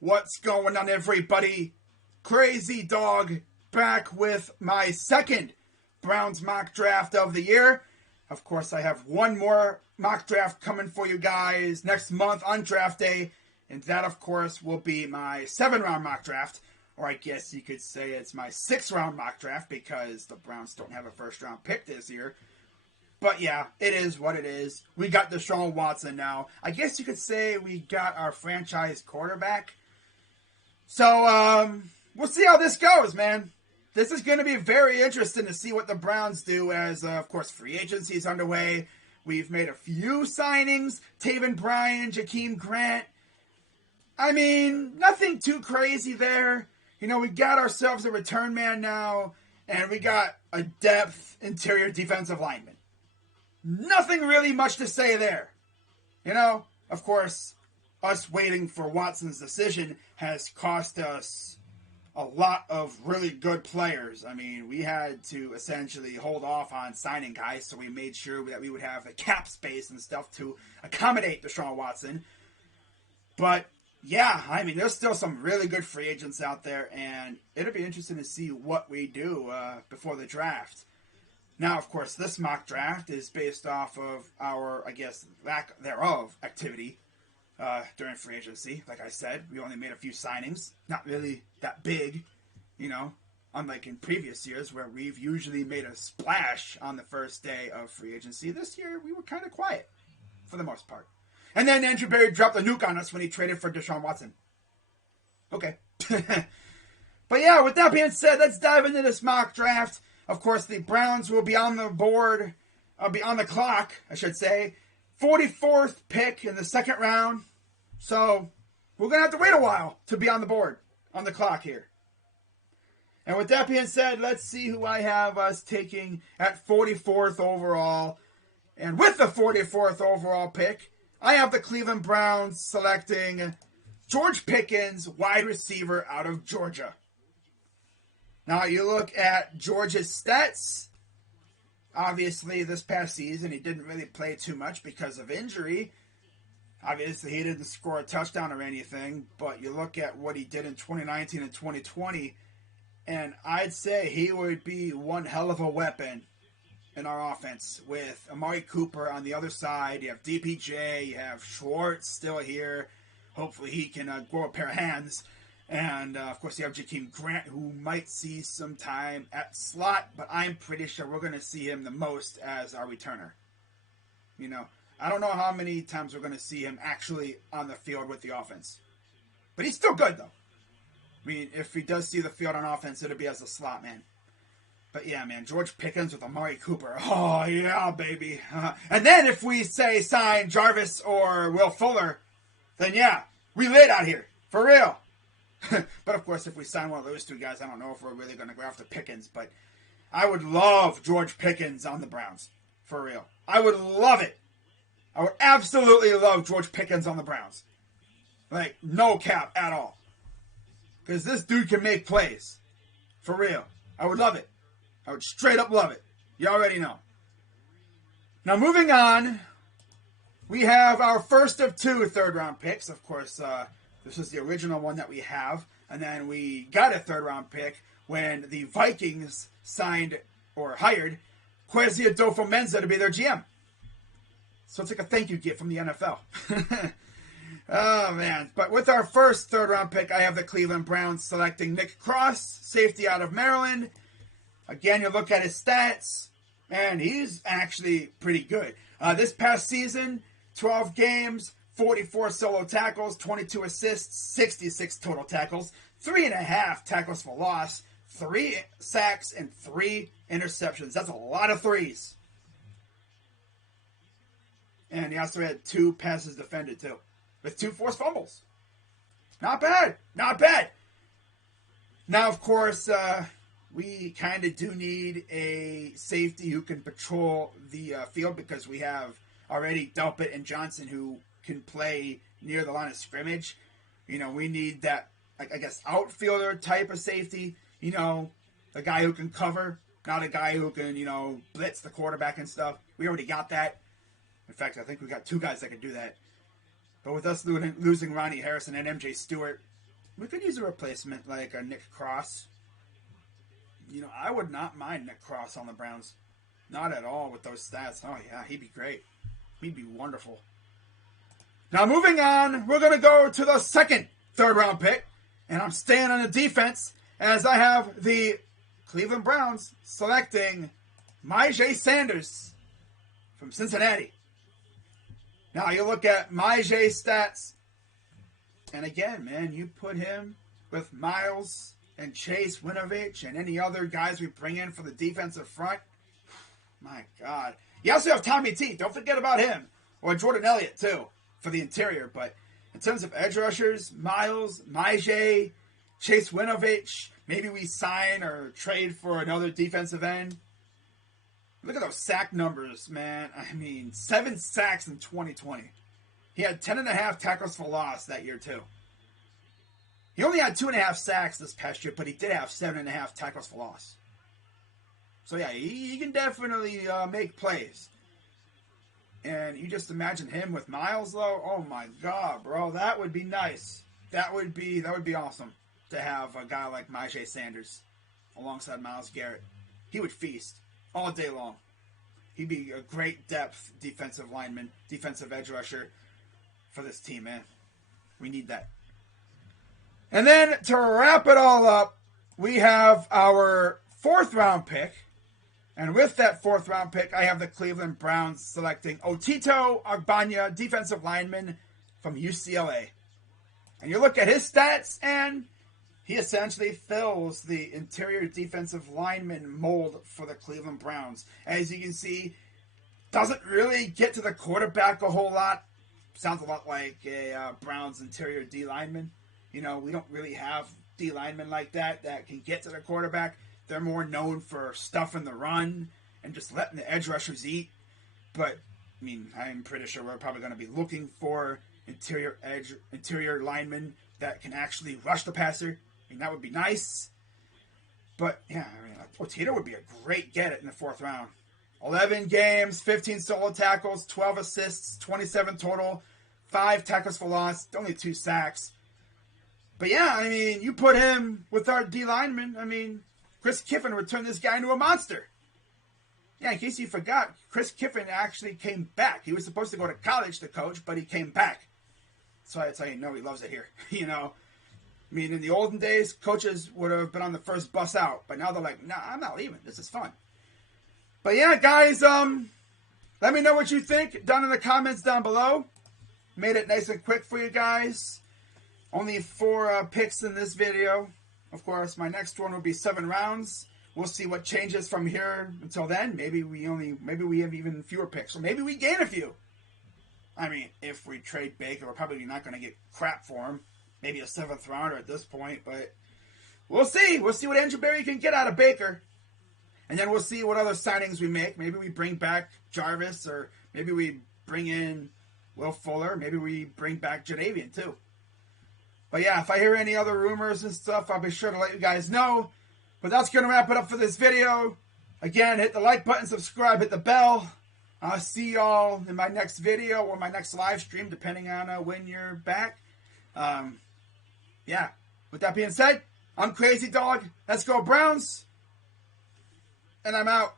What's going on, everybody? Crazy Dog back with my second Browns mock draft of the year. Of course, I have one more mock draft coming for you guys next month on draft day, and that, of course, will be my 7-round mock draft, or I guess you could say it's my 6-round mock draft because the Browns don't have a first-round pick this year. But yeah, it is what it is. We got Deshaun Watson now. I guess you could say we got our franchise quarterback. So, we'll see how this goes, man. This is going to be very interesting to see what the Browns do as, of course, free agency is underway. We've made a few signings. Taven Bryan, Jakeem Grant. I mean, nothing too crazy there. You know, we got ourselves a return man now, and we got a depth interior defensive lineman. Nothing really much to say there. You know, of course, us waiting for Watson's decision has cost us a lot of really good players. I mean, we had to essentially hold off on signing guys, so we made sure that we would have the cap space and stuff to accommodate Deshaun Watson. But, yeah, I mean, there's still some really good free agents out there, and it'll be interesting to see what we do before the draft. Now, of course, this mock draft is based off of our, I guess, lack thereof activity during free agency. Like I said, we only made a few signings. Not really that big, you know, unlike in previous years where we've usually made a splash on the first day of free agency. This year, we were kind of quiet for the most part. And then Andrew Berry dropped a nuke on us when he traded for Deshaun Watson. Okay. But yeah, with that being said, let's dive into this mock draft. Of course, the Browns will be on the board, be on the clock, I should say. 44th pick in the second round. So, we're going to have to wait a while to be on the board, on the clock here. And with that being said, let's see who I have us taking at 44th overall. And with the 44th overall pick, I have the Cleveland Browns selecting George Pickens, wide receiver out of Georgia. Now, you look at Georgia's stats. Obviously, this past season, he didn't really play too much because of injury. Obviously, he didn't score a touchdown or anything, but you look at what he did in 2019 and 2020, and I'd say he would be one hell of a weapon in our offense with Amari Cooper on the other side. You have DPJ, you have Schwartz still here. Hopefully, he can grow a pair of hands. And, of course, you have Jakeem Grant, who might see some time at slot, but I'm pretty sure we're going to see him the most as our returner. You know, I don't know how many times we're going to see him actually on the field with the offense. But he's still good, though. I mean, if he does see the field on offense, it'll be as a slot man. But, yeah, man, George Pickens with Amari Cooper. Oh, yeah, baby. And then if we, say, sign Jarvis or Will Fuller, then, yeah, we lit out here. For real. But, of course, if we sign one of those two guys, I don't know if we're really going to go after Pickens. But I would love George Pickens on the Browns. For real. I would love it. I would absolutely love George Pickens on the Browns. Like, no cap at all. Because this dude can make plays. For real. I would love it. I would straight up love it. You already know. Now, moving on. We have our first of 2 third-round picks. Of course, this is the original one that we have. And then we got a third-round pick when the Vikings signed or hired Kwesi Adofo-Mensah to be their GM. So it's like a thank you gift from the NFL. Oh, man. But with our first third-round pick, I have the Cleveland Browns selecting Nick Cross, safety out of Maryland. Again, you look at his stats, and he's actually pretty good. This past season, 12 games, 44 solo tackles, 22 assists, 66 total tackles, 3.5 tackles for loss, 3 sacks, and 3 interceptions. That's a lot of threes. And he also had 2 passes defended, too, with 2 forced fumbles. Not bad. Not bad. Now, of course, we kind of do need a safety who can patrol the field because we have already Delpit and Johnson who can play near the line of scrimmage. You know, we need that, I guess, outfielder type of safety. You know, a guy who can cover, not a guy who can, you know, blitz the quarterback and stuff. We already got that. In fact, I think we got 2 guys that can do that. But with us losing Ronnie Harrison and MJ Stewart, we could use a replacement like a Nick Cross. You know, I would not mind Nick Cross on the Browns. Not at all with those stats. Oh, yeah, he'd be great. He'd be wonderful. Now, moving on, we're going to go to the second third-round pick. And I'm staying on the defense as I have the Cleveland Browns selecting Myjai Sanders from Cincinnati. Now, you look at Myjai's stats. And again, man, you put him with Miles and Chase Winovich and any other guys we bring in for the defensive front. My God. You also have Tommy T. Don't forget about him. Or Jordan Elliott, too, for the interior. But in terms of edge rushers, Miles, Myjai, Chase Winovich, maybe we sign or trade for another defensive end. Look at those sack numbers, man. I mean, 7 sacks in 2020. He had 10.5 tackles for loss that year, too. He only had 2.5 sacks this past year, but he did have 7.5 tackles for loss. So, yeah, he can definitely make plays. And you just imagine him with Miles, though. Oh, my God, bro. That would be nice. That would be awesome to have a guy like Myjai Sanders alongside Myles Garrett. He would feast all day long. He'd be a great depth defensive lineman, defensive edge rusher for this team, man. We need that. And then to wrap it all up, we have our 4th round pick. And with that 4th round pick, I have the Cleveland Browns selecting Otito Ogbanya, defensive lineman from UCLA. And you look at his stats, and he essentially fills the interior defensive lineman mold for the Cleveland Browns. As you can see, doesn't really get to the quarterback a whole lot. Sounds a lot like a Browns interior D lineman. You know, we don't really have D linemen like that can get to the quarterback. They're more known for stuffing the run and just letting the edge rushers eat. But, I mean, I'm pretty sure we're probably going to be looking for interior linemen that can actually rush the passer. I mean, that would be nice. But, yeah, I mean, Otito would be a great get it in the 4th round. 11 games, 15 solo tackles, 12 assists, 27 total, 5 tackles for loss, only 2 sacks. But, yeah, I mean, you put him with our D lineman, I mean, Chris Kiffin would turn this guy into a monster. Yeah, in case you forgot, Chris Kiffin actually came back. He was supposed to go to college to coach, but he came back. So that's how you know he loves it here, you know. I mean, in the olden days, coaches would have been on the first bus out. But now they're like, nah, I'm not leaving. This is fun. But yeah, guys, let me know what you think down in the comments down below. Made it nice and quick for you guys. Only 4 picks in this video. Of course, my next one will be 7 rounds. We'll see what changes from here until then. Maybe we have even fewer picks. Or maybe we gain a few. I mean, if we trade Baker, we're probably not going to get crap for him. Maybe a 7th rounder at this point, but we'll see. We'll see what Andrew Berry can get out of Baker. And then we'll see what other signings we make. Maybe we bring back Jarvis, or maybe we bring in Will Fuller. Maybe we bring back Jadavian, too. But yeah, if I hear any other rumors and stuff, I'll be sure to let you guys know. But that's going to wrap it up for this video. Again, hit the like button, subscribe, hit the bell. I'll see y'all in my next video or my next live stream, depending on when you're back. Yeah, with that being said, I'm Crazy Dog. Let's go Browns. And I'm out.